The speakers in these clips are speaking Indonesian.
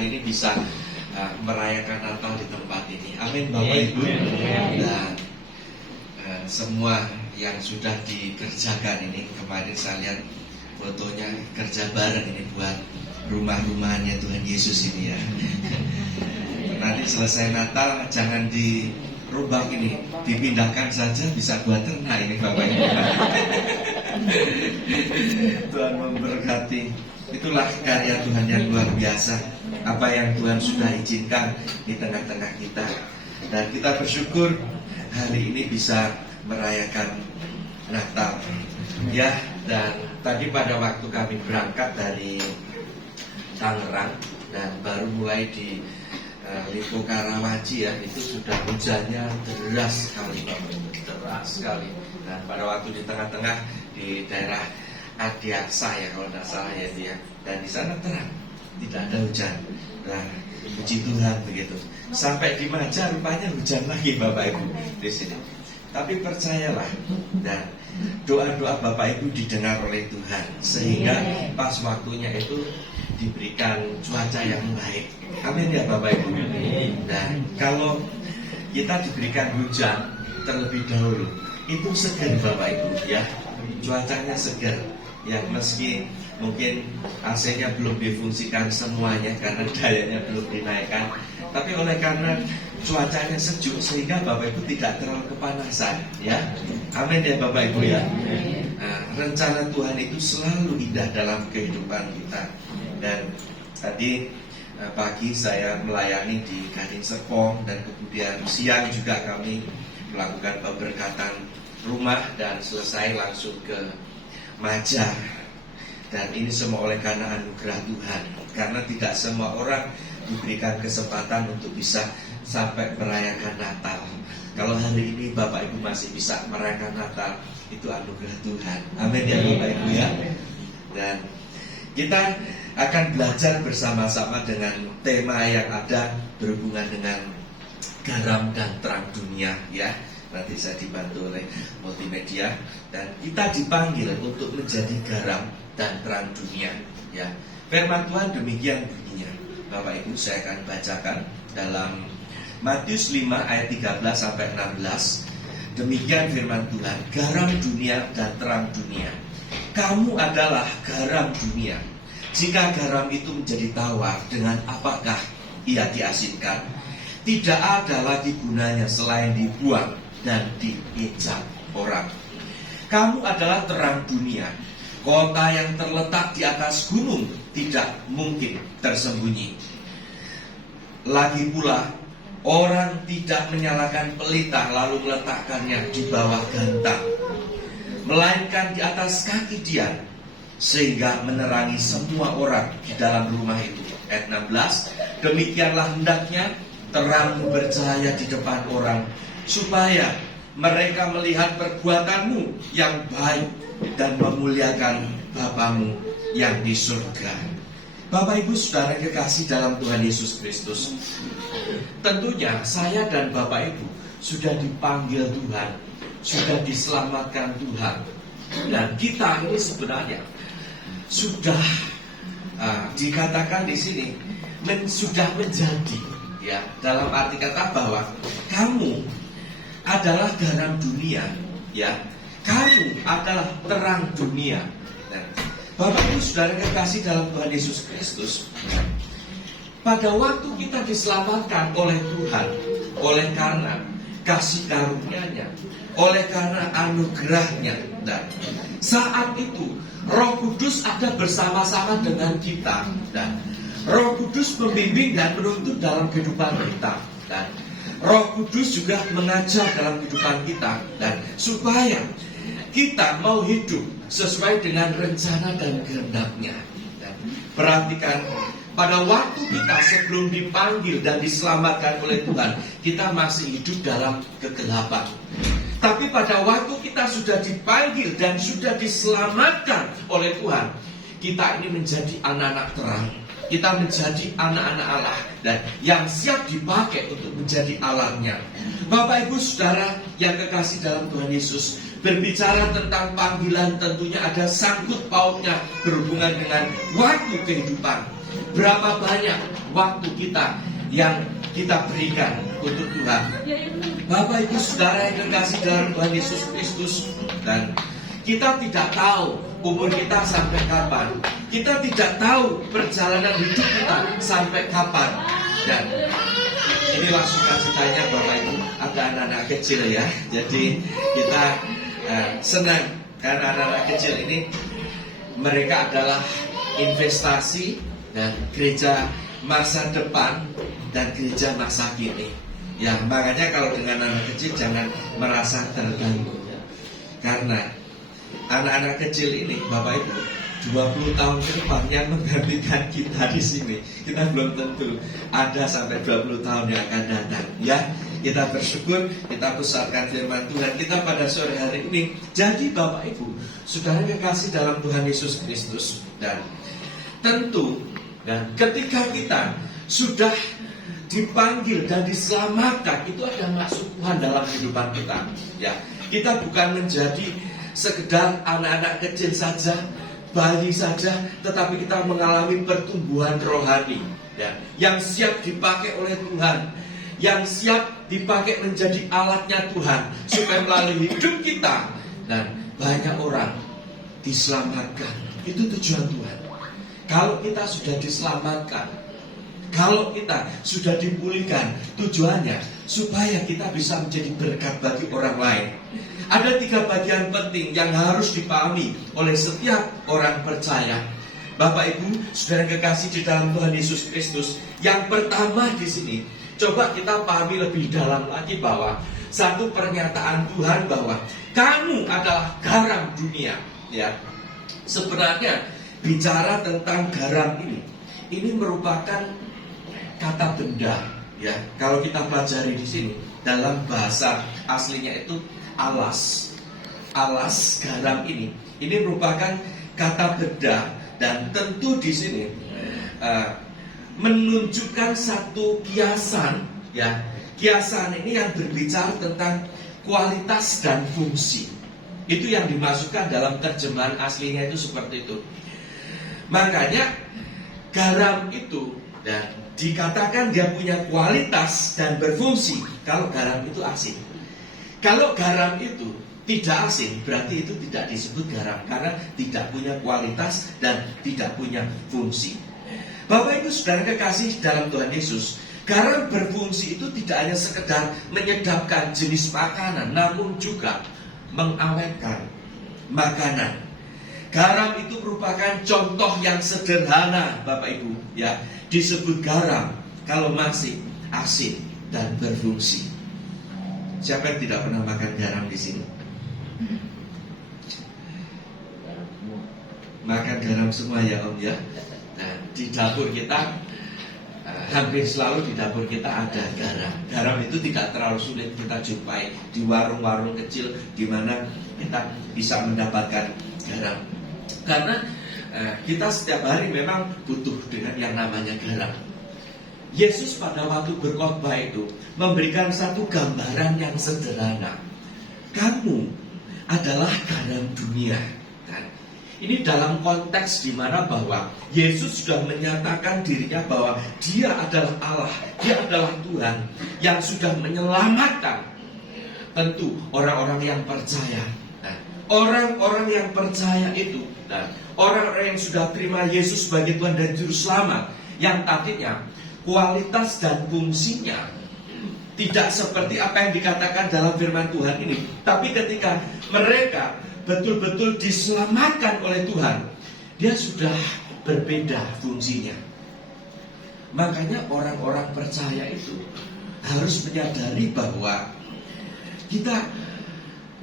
hari ini bisa merayakan Natal di tempat ini. Amin Bapak Ibu. Dan semua yang sudah dikerjakan ini, kemarin saya lihat fotonya kerja bareng ini buat rumah-rumahannya Tuhan Yesus ini ya. Nanti selesai Natal jangan dirubah ini, dipindahkan saja, bisa buat ternak ini Bapak Ibu. Tuhan memberkati. Itulah karya Tuhan yang luar biasa, apa yang Tuhan sudah izinkan di tengah-tengah kita. Dan kita bersyukur hari ini bisa merayakan Natal ya. Dan tadi pada waktu kami berangkat dari Tangerang dan baru mulai di Lipo Karawaci ya, itu sudah hujannya deras sekali Bapak, deras sekali. Dan pada waktu di tengah-tengah di daerah Adiaksa ya kalau tidak salah ya dia, dan di sana terang, tidak ada hujan. Nah, puji Tuhan begitu. Sampai di Maja rupanya hujan lagi Bapak Ibu di sini. Tapi percayalah, dan doa-doa Bapak Ibu didengar oleh Tuhan, sehingga pas waktunya itu diberikan cuaca yang baik. Amin ya Bapak Ibu. Dan kalau kita diberikan hujan terlebih dahulu, itu segar Bapak Ibu ya, cuacanya segar. Yang meski mungkin AC-nya belum difungsikan semuanya karena dayanya belum dinaikkan, tapi oleh karena cuacanya sejuk sehingga Bapak Ibu tidak terlalu kepanasan ya. Amin ya Bapak Ibu ya. Nah, rencana Tuhan itu selalu indah dalam kehidupan kita. Dan tadi pagi saya melayani di Gading Serpong, dan kemudian siang juga kami melakukan pemberkatan rumah dan selesai langsung ke Maja. Dan ini semua oleh karena anugerah Tuhan, karena tidak semua orang diberikan kesempatan untuk bisa sampai merayakan Natal. Kalau hari ini Bapak Ibu masih bisa merayakan Natal, itu anugerah Tuhan. Amin ya Bapak Ibu ya. Dan kita akan belajar bersama-sama dengan tema yang ada berhubungan dengan garam dan terang dunia ya. Nanti saya dibantu oleh multimedia, dan kita dipanggil untuk menjadi garam dan terang dunia ya. Firman Tuhan demikian bunyinya. Bapak Ibu, saya akan bacakan dalam Matius 5 ayat 13 sampai 16. Demikian firman Tuhan, garam dunia dan terang dunia. Kamu adalah garam dunia. Jika garam itu menjadi tawar, dengan apakah ia diasinkan? Tidak ada lagi gunanya selain dibuang dan diinjak orang. Kamu adalah terang dunia. Kota yang terletak di atas gunung tidak mungkin tersembunyi. Lagi pula, orang tidak menyalakan pelita lalu meletakkannya di bawah gantang, melainkan di atas kaki dia, sehingga menerangi semua orang di dalam rumah itu. Ayat 16, demikianlah hendaknya terangmu bercahaya di depan orang, supaya mereka melihat perbuatanmu yang baik dan memuliakan Bapamu yang di surga. Bapak Ibu Saudara kekasih dalam Tuhan Yesus Kristus, tentunya saya dan Bapak Ibu sudah dipanggil Tuhan, sudah diselamatkan Tuhan, dan kita ini sebenarnya sudah dikatakan di sini sudah menjadi ya, dalam arti kata bahwa kamu adalah garam dunia ya, kamu adalah terang dunia. Dan Bapak Ibu Saudara kekasih dalam Tuhan Yesus Kristus, pada waktu kita diselamatkan oleh Tuhan, oleh karena kasih karunia-Nya, oleh karena anugerah-Nya, dan saat itu Roh Kudus ada bersama-sama dengan kita, dan Roh Kudus membimbing dan menuntun dalam kehidupan kita, dan Roh Kudus juga mengajar dalam kehidupan kita, dan supaya kita mau hidup sesuai dengan rencana dan kehendak-Nya. Dan perhatikan, pada waktu kita sebelum dipanggil dan diselamatkan oleh Tuhan, kita masih hidup dalam kegelapan. Tapi pada waktu kita sudah dipanggil dan sudah diselamatkan oleh Tuhan, kita ini menjadi anak-anak terang. Kita menjadi anak-anak Allah, dan yang siap dipakai untuk menjadi Allah-Nya. Bapak Ibu Saudara yang kekasih dalam Tuhan Yesus, berbicara tentang panggilan tentunya ada sangkut pautnya berhubungan dengan waktu kehidupan. Berapa banyak waktu kita yang kita berikan untuk Tuhan. Bapak Ibu Saudara yang kekasih dalam Tuhan Yesus Kristus, dan kita tidak tahu umur kita sampai kapan. Kita tidak tahu perjalanan hidup kita sampai kapan. Dan inilah sukacitanya Bapak Ibu, ada anak-anak kecil ya. Jadi kita senang karena anak-anak kecil ini mereka adalah investasi dan gereja masa depan dan gereja masa kini. Ya, makanya kalau dengan anak kecil jangan merasa terganggu. Karena anak-anak kecil ini, Bapak Ibu, 20 tahun ke depan yang menggantikan kita di sini. Kita belum tentu ada sampai 20 tahun yang akan datang. Ya, kita bersyukur, kita pusatkan firman Tuhan kita pada sore hari ini. Jadi Bapak Ibu, saudara kekasih dalam Tuhan Yesus Kristus, dan tentu dan ketika kita sudah dipanggil dan diselamatkan, itu ada maksud Tuhan dalam kehidupan kita. Ya, kita bukan menjadi sekedar anak-anak kecil saja, bayi saja, tetapi kita mengalami pertumbuhan rohani. Ya, yang siap dipakai oleh Tuhan, yang siap dipakai menjadi alatnya Tuhan, supaya melalui hidup kita dan banyak orang diselamatkan. Itu tujuan Tuhan. Kalau kita sudah diselamatkan, kalau kita sudah dipulihkan, tujuannya supaya kita bisa menjadi berkat bagi orang lain. Ada 3 bagian penting yang harus dipahami oleh setiap orang percaya. Bapak Ibu, saudara kekasih di dalam Tuhan Yesus Kristus. Yang pertama di sini, coba kita pahami lebih dalam lagi bahwa satu pernyataan Tuhan bahwa kamu adalah garam dunia. Ya, sebenarnya bicara tentang garam ini merupakan kata benda, ya. Kalau kita pelajari di sini dalam bahasa aslinya itu alas. Alas garam ini merupakan kata benda, dan tentu di sini menunjukkan satu kiasan, ya. Kiasan ini yang berbicara tentang kualitas dan fungsi. Itu yang dimasukkan dalam terjemahan aslinya itu seperti itu. Makanya garam itu dan dikatakan dia punya kualitas dan berfungsi kalau garam itu asin. Kalau garam itu tidak asin, berarti itu tidak disebut garam, karena tidak punya kualitas dan tidak punya fungsi. Bapak Ibu saudara kekasih dalam Tuhan Yesus, garam berfungsi itu tidak hanya sekedar menyedapkan jenis makanan, namun juga mengawetkan makanan. Garam itu merupakan contoh yang sederhana, Bapak Ibu, ya. Disebut garam kalau masih asin dan berfungsi. Siapa yang tidak pernah makan garam di sini? Makan garam semua ya Om ya. Nah, di dapur kita hampir selalu di dapur kita ada garam. Garam itu tidak terlalu sulit kita jumpai di warung-warung kecil di mana kita bisa mendapatkan garam. Karena kita setiap hari memang butuh dengan yang namanya garam. Yesus pada waktu berkhotbah itu memberikan satu gambaran yang sederhana. Kamu adalah garam dunia. Nah, ini dalam konteks di mana bahwa Yesus sudah menyatakan dirinya bahwa Dia adalah Allah, Dia adalah Tuhan yang sudah menyelamatkan tentu orang-orang yang percaya. Nah, orang-orang yang percaya itu, nah, orang-orang yang sudah terima Yesus sebagai Tuhan dan Juru Selamat, yang tadinya kualitas dan fungsinya tidak seperti apa yang dikatakan dalam firman Tuhan ini. Tapi ketika mereka betul-betul diselamatkan oleh Tuhan, dia sudah berbeda fungsinya. Makanya orang-orang percaya itu harus menyadari bahwa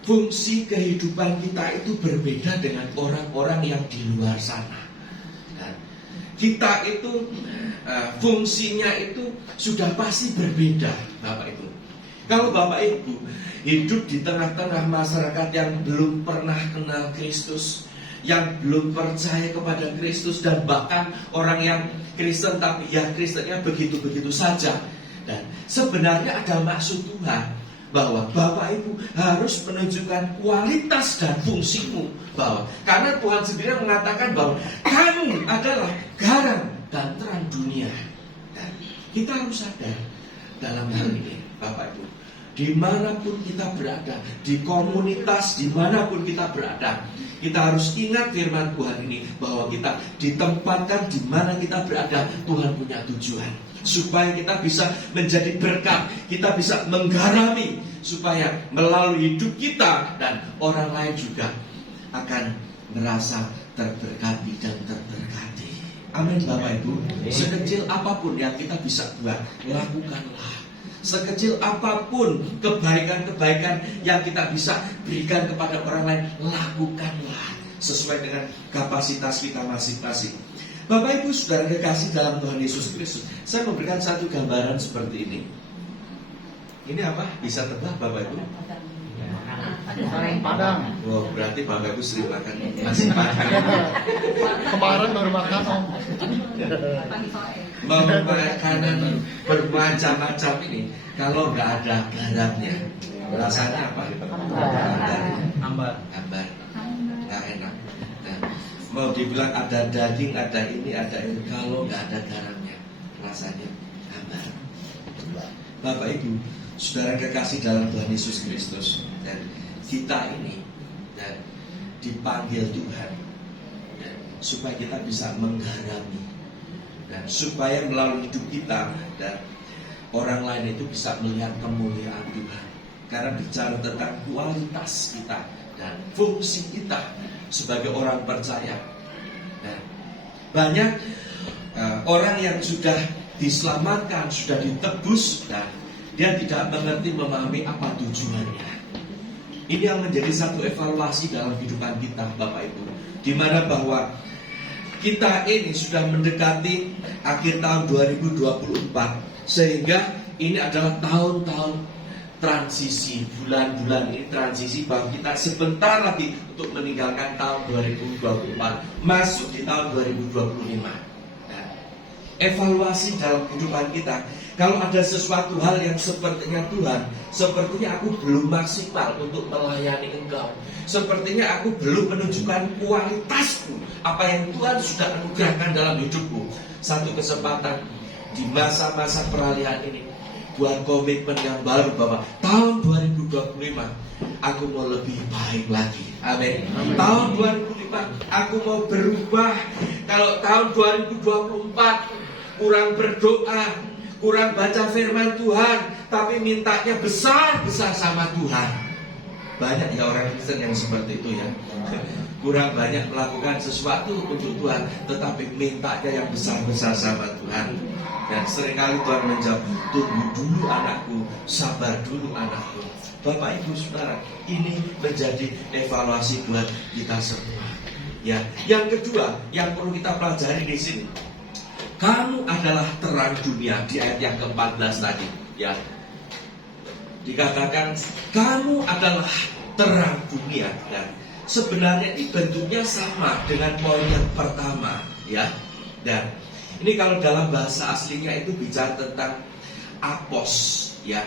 fungsi kehidupan kita itu berbeda dengan orang-orang yang di luar sana. Nah, kita itu fungsinya itu sudah pasti berbeda, Bapak Ibu. Kalau Bapak Ibu hidup di tengah-tengah masyarakat yang belum pernah kenal Kristus, yang belum percaya kepada Kristus, dan bahkan orang yang Kristen tapi ya Kristennya begitu-begitu saja. Dan sebenarnya ada maksud Tuhan bahwa Bapak Ibu harus menunjukkan kualitas dan fungsimu, bahwa karena Tuhan sendiri mengatakan bahwa kamu adalah garam dan terang dunia. Dan kita harus sadar dalam hal ini, Bapak Ibu, dimanapun kita berada, di komunitas dimanapun kita berada, kita harus ingat firman Tuhan ini, bahwa kita ditempatkan di mana kita berada, Tuhan punya tujuan, supaya kita bisa menjadi berkat, kita bisa menggarami, supaya melalui hidup kita dan orang lain juga akan merasa terberkati dan terberkati. Amin Bapak Ibu. Sekecil apapun yang kita bisa buat, lakukanlah. Sekecil apapun kebaikan-kebaikan yang kita bisa berikan kepada orang lain, lakukanlah sesuai dengan kapasitas kita masing-masing. Bapak Ibu Saudara kekasih dalam Tuhan Yesus Kristus, saya memberikan satu gambaran seperti ini. Ini apa? Bisa tebak Bapak Ibu? Padang. Oh, berarti Bapak Ibu sering makan nasi padang. Kemarin baru makan Om. Makanan bermacam-macam ini, kalau nggak ada garamnya, rasanya apa? Hambar. Nggak enak. Nah, mau dibilang ada daging, ada ini, kalau nggak ada garamnya, rasanya hambar. Bapak Ibu, Saudara kekasih dalam Tuhan Yesus Kristus, dan kita ini dan dipanggil Tuhan, dan supaya kita bisa menggarami, dan supaya melalui hidup kita dan orang lain itu bisa melihat kemuliaan Tuhan. Karena bicara tentang kualitas kita dan fungsi kita sebagai orang percaya. Dan banyak orang yang sudah diselamatkan, sudah ditebus, dan dia tidak mengerti, memahami apa tujuannya. Ini yang menjadi satu evaluasi dalam kehidupan kita Bapak Ibu, di mana bahwa kita ini sudah mendekati akhir tahun 2024, sehingga ini adalah tahun-tahun transisi, bulan-bulan ini transisi, bahwa kita sebentar lagi untuk meninggalkan tahun 2024, masuk di tahun 2025. Nah, evaluasi dalam kehidupan kita, kalau ada sesuatu hal yang sepertinya Tuhan, sepertinya aku belum maksimal untuk melayani Engkau, sepertinya aku belum menunjukkan kualitasku, apa yang Tuhan sudah anugerahkan dalam hidupku. Satu kesempatan di masa-masa peralihan ini, buat komitmen yang baru bahwa tahun 2025 aku mau lebih baik lagi. Amin. Tahun 2025 aku mau berubah. Kalau tahun 2024 kurang berdoa, kurang baca firman Tuhan, tapi mintanya besar-besar sama Tuhan. Banyak ya orang Kristen yang seperti itu ya. Kurang banyak melakukan sesuatu untuk Tuhan, tetapi mintanya yang besar-besar sama Tuhan. Dan seringkali Tuhan menjawab, tunggu dulu anakku, sabar dulu anakku. Bapak Ibu Saudara, ini menjadi evaluasi buat kita semua. Ya, yang kedua yang perlu kita pelajari di sini, kamu adalah terang dunia, di ayat yang ke-14 tadi, ya. Dikatakan kamu adalah terang dunia, dan sebenarnya ini bentuknya sama dengan poin yang pertama, ya. Dan ini kalau dalam bahasa aslinya itu bicara tentang apos, ya.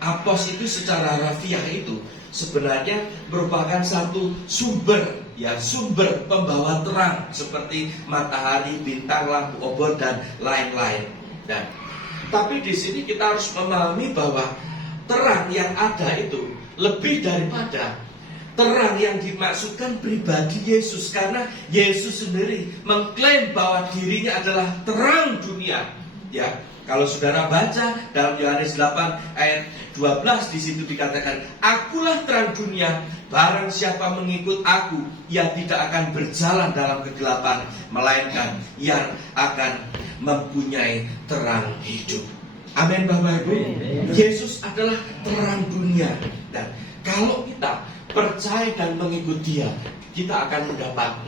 Apos itu secara harfiah itu sebenarnya merupakan satu sumber, ya, sumber pembawa terang seperti matahari, bintang, lampu obor dan lain-lain. Dan tapi di sini kita harus memahami bahwa terang yang ada itu lebih daripada terang yang dimaksudkan pribadi Yesus, karena Yesus sendiri mengklaim bahwa dirinya adalah terang dunia. Ya, kalau saudara baca dalam Yohanes 8 ayat 12, di situ dikatakan, akulah terang dunia, barang siapa mengikut aku, ia tidak akan berjalan dalam kegelapan, melainkan yang akan mempunyai terang hidup. Amin Bapak Ibu. Yesus adalah terang dunia, dan kalau kita percaya dan mengikut Dia, kita akan mendapat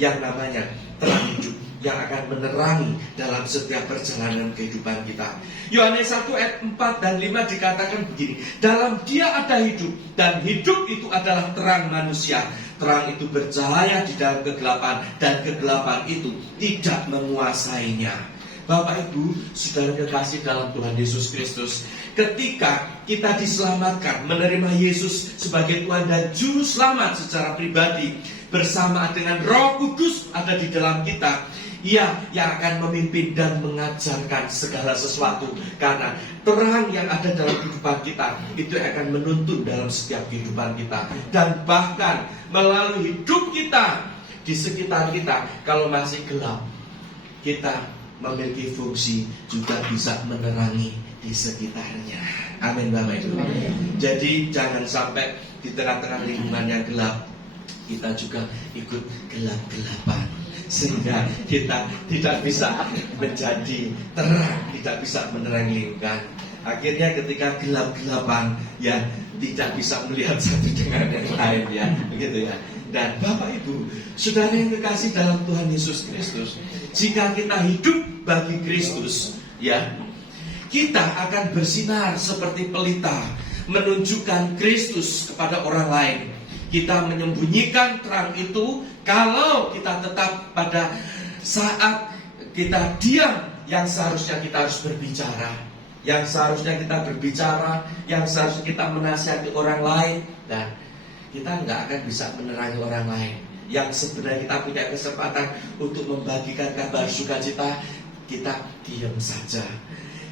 yang namanya terang hidup yang akan menerangi dalam setiap perjalanan kehidupan kita. Yohanes 1 ayat 4 dan 5 dikatakan begini, dalam Dia ada hidup, dan hidup itu adalah terang manusia. Terang itu bercahaya di dalam kegelapan, dan kegelapan itu tidak menguasainya. Bapak Ibu, saudara kekasih dalam Tuhan Yesus Kristus, ketika kita diselamatkan, menerima Yesus sebagai Tuhan dan Juru Selamat secara pribadi, bersama dengan Roh Kudus ada di dalam kita, Ia yang akan memimpin dan mengajarkan segala sesuatu. Karena terang yang ada dalam kehidupan kita itu akan menuntun dalam setiap kehidupan kita. Dan bahkan melalui hidup kita di sekitar kita, kalau masih gelap, kita memiliki fungsi juga bisa menerangi di sekitarnya. Amin Bapak Ibu. Jadi jangan sampai di tengah-tengah lingkungan yang gelap kita juga ikut gelap-gelapan, sehingga kita tidak bisa menjadi terang, tidak bisa menerangi lingkungan. Akhirnya ketika gelap-gelapan, ya tidak bisa melihat satu dengan yang lain, ya begitu ya. Dan Bapak Ibu, saudara yang kekasih dalam Tuhan Yesus Kristus, jika kita hidup bagi Kristus, ya kita akan bersinar seperti pelita, menunjukkan Kristus kepada orang lain. Kita menyembunyikan terang itu kalau kita tetap pada saat kita diam, yang seharusnya kita harus berbicara, yang seharusnya kita berbicara, yang seharusnya kita menasihati orang lain, dan kita nggak akan bisa menerangi orang lain. Yang sebenarnya kita punya kesempatan untuk membagikan kabar sukacita, kita diam saja.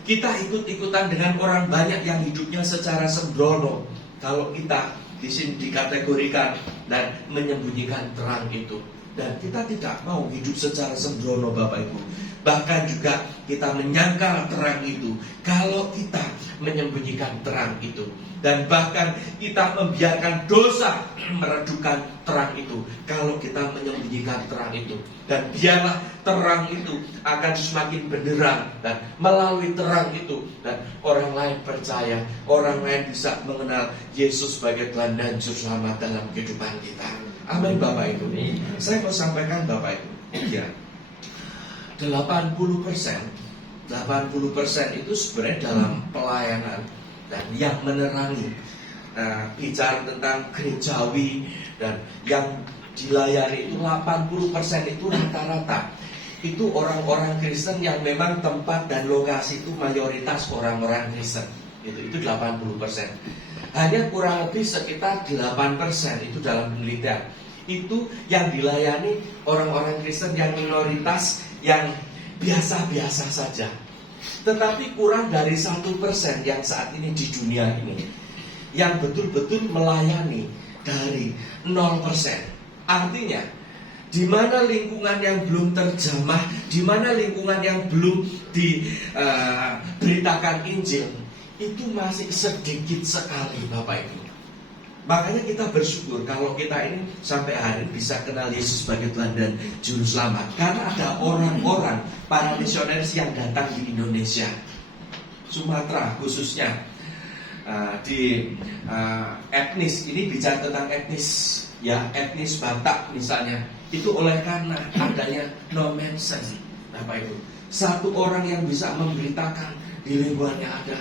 Kita ikut-ikutan dengan orang banyak yang hidupnya secara sembrono. Kalau kita di sini dikategorikan dan menyembunyikan terang itu, dan kita tidak mau hidup secara sembrono Bapak Ibu. Bahkan juga kita menyangkal terang itu kalau kita menyembunyikan terang itu. Dan bahkan kita membiarkan dosa meredupkan terang itu kalau kita menyembunyikan terang itu. Dan biarlah terang itu akan semakin benderang, dan melalui terang itu dan orang lain percaya, orang lain bisa mengenal Yesus sebagai Tuhan dan Juru Selamat dalam kehidupan kita. Amin Bapak Ibu. Saya mau sampaikan Bapak Ibu, ya 80% itu sebenarnya dalam pelayanan dan yang menerangi. Nah, bicara tentang gerejawi dan yang dilayani itu 80% itu rata-rata itu orang-orang Kristen yang memang tempat dan lokasi itu mayoritas orang-orang Kristen. Itu 80%. Hanya kurang lebih sekitar 8% itu dalam penelitian. Itu yang dilayani orang-orang Kristen yang minoritas, yang biasa-biasa saja. Tetapi kurang dari 1% yang saat ini di dunia ini yang betul-betul melayani dari 0%. Artinya, di mana lingkungan yang belum terjamah, di mana lingkungan yang belum diberitakan Injil, itu masih sedikit sekali Bapak Ibu. Makanya kita bersyukur kalau kita ini sampai hari bisa kenal Yesus sebagai Tuhan dan Juru Selamat. Karena ada orang-orang, para misionaris yang datang di Indonesia, Sumatera khususnya, di etnis, ini bicara tentang etnis, ya etnis Batak misalnya, itu oleh karena adanya no mention, Bapak Ibu. Satu orang yang bisa memberitakan di lingkungannya ada.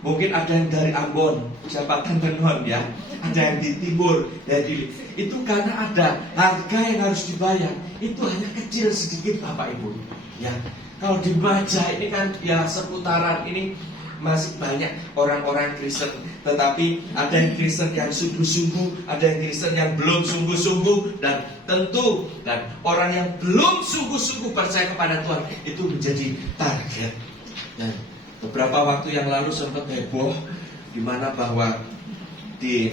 Mungkin ada yang dari Ambon, Jabatan Benon ya, ada yang di timur, dari itu karena ada harga yang harus dibayar. Itu hanya kecil sedikit Bapak Ibu. Ya, kalau di Maja ini kan ya seputaran ini masih banyak orang-orang Kristen, tetapi ada yang Kristen yang sungguh-sungguh, ada yang Kristen yang belum sungguh-sungguh, dan tentu dan orang yang belum sungguh-sungguh percaya kepada Tuhan itu menjadi target. Dan beberapa waktu yang lalu sempat heboh di mana bahwa di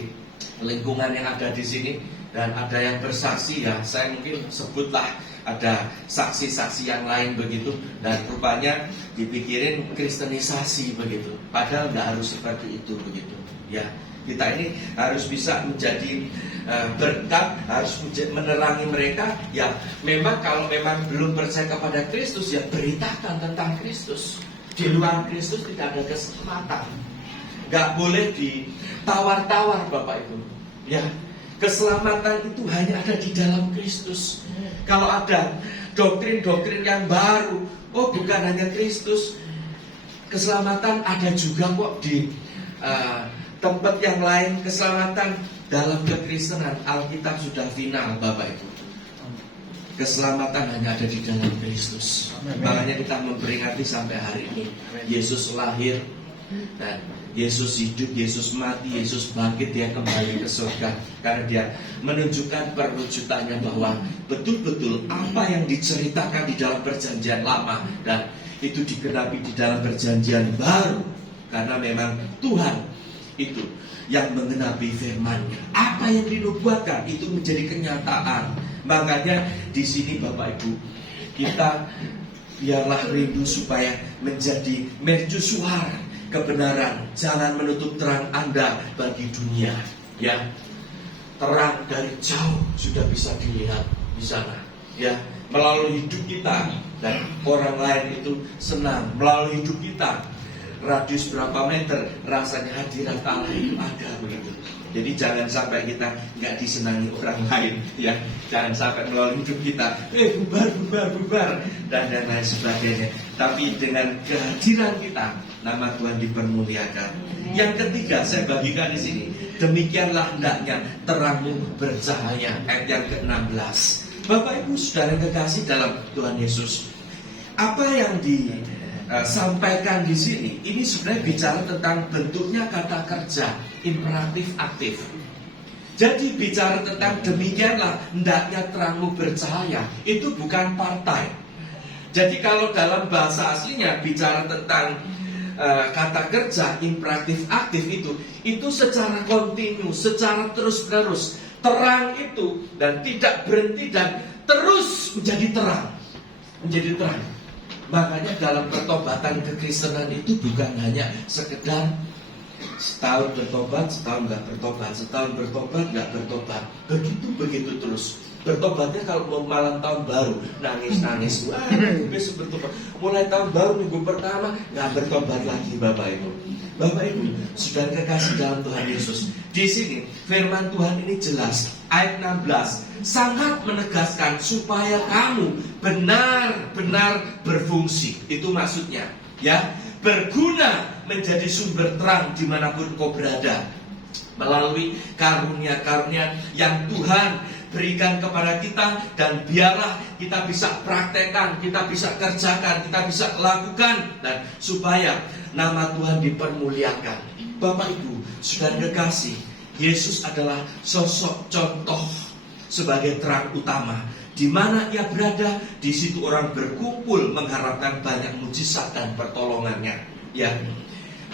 lingkungan yang ada di sini dan ada yang bersaksi, ya saya mungkin sebutlah ada saksi-saksi yang lain begitu, dan rupanya dipikirin kristenisasi begitu, padahal nggak harus seperti itu begitu ya. Kita ini harus bisa menjadi berkat, harus menerangi mereka. Ya memang kalau memang belum percaya kepada Kristus, ya beritakan tentang Kristus. Di luar Kristus tidak ada keselamatan. Gak boleh ditawar-tawar Bapak Ibu. Ya, keselamatan itu hanya ada di dalam Kristus. Kalau ada doktrin-doktrin yang baru, oh bukan hanya Kristus, keselamatan ada juga kok di tempat yang lain. Keselamatan dalam kekristenan, Alkitab sudah final Bapak Ibu. Keselamatan hanya ada di dalam Kristus. Makanya kita memperingati sampai hari ini Yesus lahir, Dan Yesus hidup, Yesus mati, Yesus bangkit, dia kembali ke surga. Karena dia menunjukkan perwujudannya bahwa betul-betul apa yang diceritakan di dalam perjanjian lama dan itu digenapi di dalam perjanjian baru. Karena memang Tuhan itu yang menggenapi firman-Nya. Apa yang dinubuatkan itu menjadi kenyataan. Makanya di sini Bapak Ibu, kita biarlah rindu supaya menjadi mercusuar kebenaran. Jangan menutup terang Anda bagi dunia. Ya, terang dari jauh sudah bisa dilihat di sana. Ya, melalui hidup kita dan orang lain itu senang melalui hidup kita. Radius berapa meter rasanya hadirat Allah itu ada begitu. Jadi jangan sampai kita nggak disenangi orang lain, ya. Jangan sampai melalui hidup kita, bubar dan lain sebagainya. Tapi dengan kehadiran kita, nama Tuhan dipermuliakan. Yang ketiga saya bagikan di sini. Demikianlah hendaknya terangmu bercahaya. Ayat yang ke-16. Bapak Ibu Saudara kekasih dalam Tuhan Yesus, apa yang disampaikan di sini ini sebenarnya bicara tentang bentuknya kata kerja imperatif aktif. Jadi bicara tentang demikianlah hendaknya terangmu bercahaya, itu bukan partai. Jadi kalau dalam bahasa aslinya bicara tentang kata kerja imperatif aktif itu secara kontinu, secara terus-menerus. Terang itu dan tidak berhenti dan terus menjadi terang. Menjadi terang. Makanya dalam pertobatan kekristenan itu bukan hanya sekedar setahun bertobat, setahun nggak bertobat, setahun bertobat, nggak bertobat. Begitu terus. Bertobatnya kalau mau malam tahun baru, nangis. Wah, besok bertobat. Mulai tahun baru minggu pertama nggak bertobat lagi, Bapak Ibu. Bapak Ibu, sudah kekasih dalam Tuhan Yesus. Di sini firman Tuhan ini jelas. Ayat 16 sangat menegaskan supaya kamu benar-benar berfungsi. Itu maksudnya, ya, berguna menjadi sumber terang dimanapun kau berada melalui karunia-karunia yang Tuhan berikan kepada kita, dan biarlah kita bisa praktekkan, kita bisa kerjakan, kita bisa lakukan, dan supaya nama Tuhan dipermuliakan. Bapak Ibu, saudara kekasih, Yesus adalah sosok contoh sebagai terang utama. Di mana ia berada, di situ orang berkumpul mengharapkan banyak mujizat dan pertolongannya. Ya,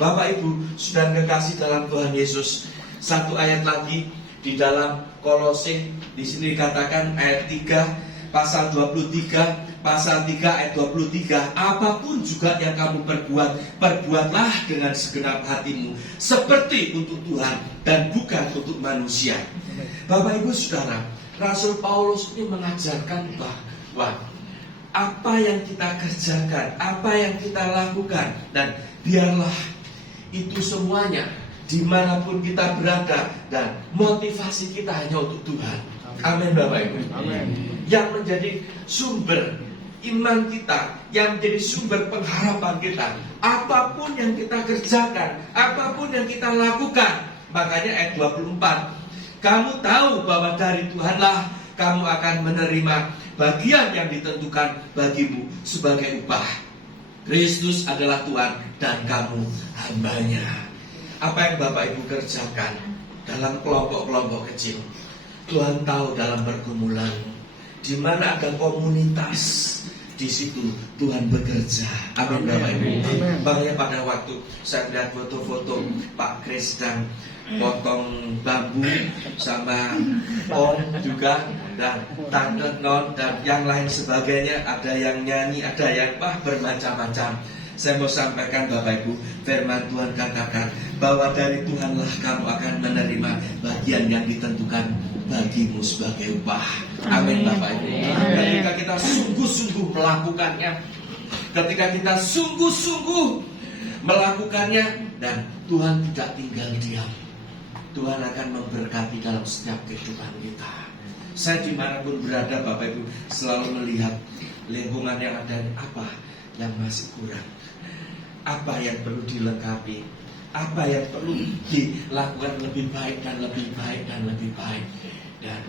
Bapak Ibu, saudara kekasih dalam Tuhan Yesus, satu ayat lagi di dalam Kolose, di sini dikatakan ayat 3 pasal 23, pasal 3 ayat 23, apapun juga yang kamu perbuat, perbuatlah dengan segenap hatimu seperti untuk Tuhan dan bukan untuk manusia. Bapak Ibu Saudara, Rasul Paulus ini mengajarkan bahwa apa yang kita kerjakan, apa yang kita lakukan, dan biarlah itu semuanya dimanapun kita berada, dan motivasi kita hanya untuk Tuhan. Amin Bapak Ibu. Amin. Yang menjadi sumber iman kita, yang menjadi sumber pengharapan kita, apapun yang kita kerjakan, apapun yang kita lakukan. Makanya ayat 24, kamu tahu bahwa dari Tuhanlah kamu akan menerima bagian yang ditentukan bagimu sebagai upah. Kristus adalah Tuhan dan kamu hambanya. Apa yang Bapak Ibu kerjakan dalam kelompok-kelompok kecil, Tuhan tahu dalam pergumulan, di mana ada komunitas, di situ Tuhan bekerja. Amin Bapak Ibu. Makanya pada waktu saya lihat foto-foto Pak Kris dan potong bambu sama Om juga, dan Tante Non dan yang lain sebagainya, ada yang nyanyi, ada yang bermacam-macam. Saya mau sampaikan Bapak Ibu, firman Tuhan katakan bahwa dari Tuhanlah kamu akan menerima bagian yang ditentukan bagimu sebagai upah. Amin Bapak Ibu. Ketika kita sungguh-sungguh melakukannya, ketika kita sungguh-sungguh melakukannya, dan Tuhan tidak tinggal diam, Tuhan akan memberkati dalam setiap kehidupan kita. Saya dimanapun berada Bapak Ibu selalu melihat lingkungan yang ada, apa yang masih kurang, apa yang perlu dilengkapi, apa yang perlu dilakukan lebih baik dan lebih baik dan lebih baik. Dan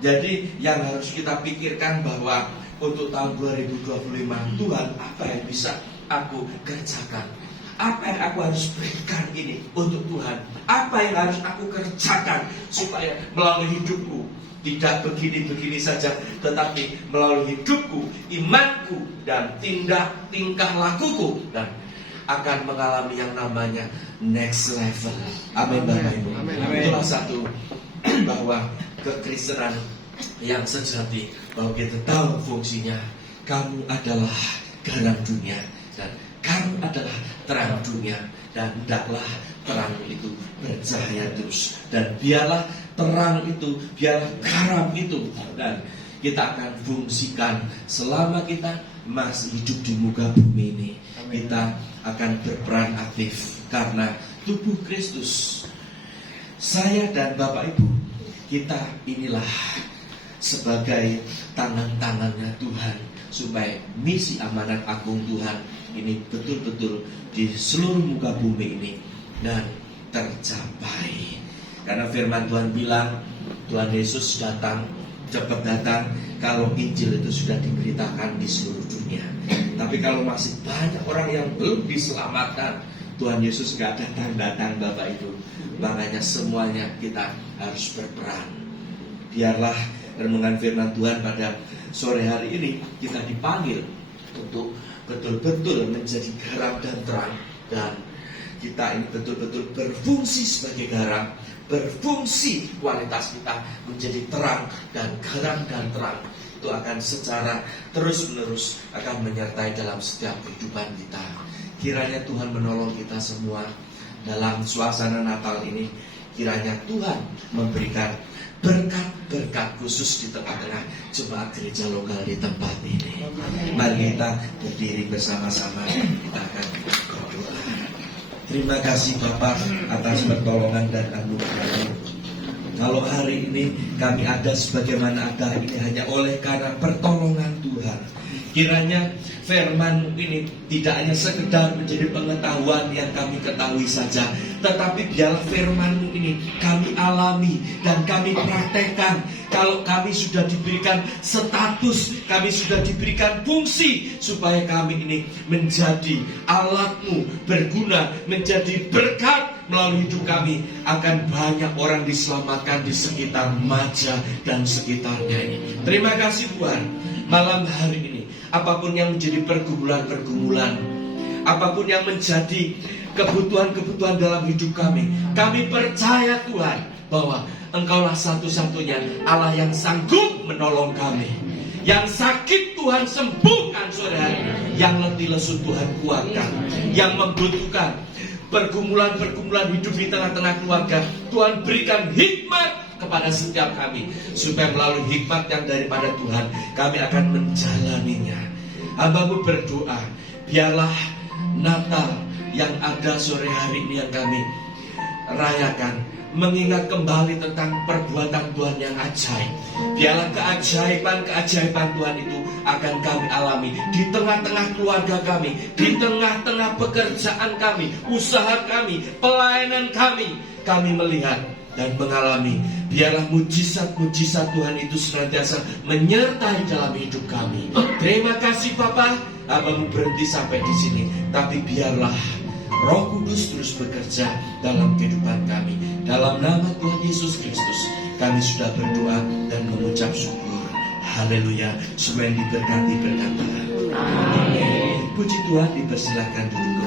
jadi yang harus kita pikirkan bahwa untuk tahun 2025, Tuhan apa yang bisa aku kerjakan, apa yang aku harus berikan ini untuk Tuhan? Apa yang harus aku kerjakan supaya melalui hidupku tidak begini-begini saja, tetapi melalui hidupku, imanku, dan tingkah lakuku, dan akan mengalami yang namanya next level. Amin Bapak Ibu. Itulah satu bahwa kekristenan yang sejati, bahwa kita tahu fungsinya. Kamu adalah garam dunia dan kamu adalah terang dunia, dan hendaklah terang itu bercahaya terus, dan biarlah terang itu, biarlah garam itu, dan kita akan fungsikan selama kita masih hidup di muka bumi ini. Kita akan berperan aktif karena tubuh Kristus. Saya dan Bapak Ibu, kita inilah sebagai tangan-tangannya Tuhan, supaya misi amanat agung Tuhan ini betul-betul di seluruh muka bumi ini dan tercapai. Karena firman Tuhan bilang, Tuhan Yesus datang, cepat datang kalau Injil itu sudah diberitakan di seluruh dunia. Tapi kalau masih banyak orang yang belum diselamatkan, Tuhan Yesus gak datang Bapak Ibu. Makanya semuanya kita harus berperan. Biarlah renungan firman Tuhan pada sore hari ini kita dipanggil untuk betul-betul menjadi garam dan terang, dan kita ini betul-betul berfungsi sebagai garam, berfungsi kualitas kita menjadi terang, dan garam dan terang itu akan secara terus-menerus akan menyertai dalam setiap kehidupan kita. Kiranya Tuhan menolong kita semua dalam suasana Natal ini. Kiranya Tuhan memberikan berkat-berkat khusus di tengah-tengah jemaat gereja lokal di tempat ini. Mari kita berdiri bersama-sama, kita akan berdoa. Terima kasih Bapak atas pertolongan dan anugerah. Kalau hari ini kami ada sebagaimana ada, ini hanya oleh karena pertolongan Tuhan. Kiranya firman ini tidak hanya sekedar menjadi pengetahuan yang kami ketahui saja, tetapi biarlah firman ini kami alami dan kami praktekkan. Kalau kami sudah diberikan status, kami sudah diberikan fungsi, supaya kami ini menjadi alat-Mu, berguna, menjadi berkat melalui hidup kami, akan banyak orang diselamatkan di sekitar Maja dan sekitarnya ini. Terima kasih Tuhan, malam hari ini apapun yang menjadi pergumulan-pergumulan, apapun yang menjadi kebutuhan-kebutuhan dalam hidup kami percaya Tuhan bahwa Engkaulah satu-satunya Allah yang sanggup menolong kami. Yang sakit Tuhan sembuhkan sore hari ini, yang letih lesu Tuhan kuatkan, yang membutuhkan pergumulan-pergumulan hidup di tengah-tengah keluarga, Tuhan berikan hikmat kepada setiap kami, supaya melalui hikmat yang daripada Tuhan kami akan menjalaninya. Hamba-Mu berdoa, biarlah Natal yang ada sore hari ini yang kami rayakan mengingat kembali tentang perbuatan Tuhan yang ajaib. Biarlah keajaiban-keajaiban Tuhan itu akan kami alami di tengah-tengah keluarga kami, di tengah-tengah pekerjaan kami, usaha kami, pelayanan kami. Kami melihat dan mengalami. Biarlah mujizat-mujizat Tuhan itu senantiasa menyertai dalam hidup kami. Terima kasih Bapa, Hamba-Mu berhenti sampai di sini, tapi biarlah Roh Kudus terus bekerja dalam kehidupan kami. Dalam nama Tuhan Yesus Kristus kami sudah berdoa dan mengucap syukur. Haleluya. Semua yang diberkati berkata amin. Puji Tuhan, dipersilakan duduk.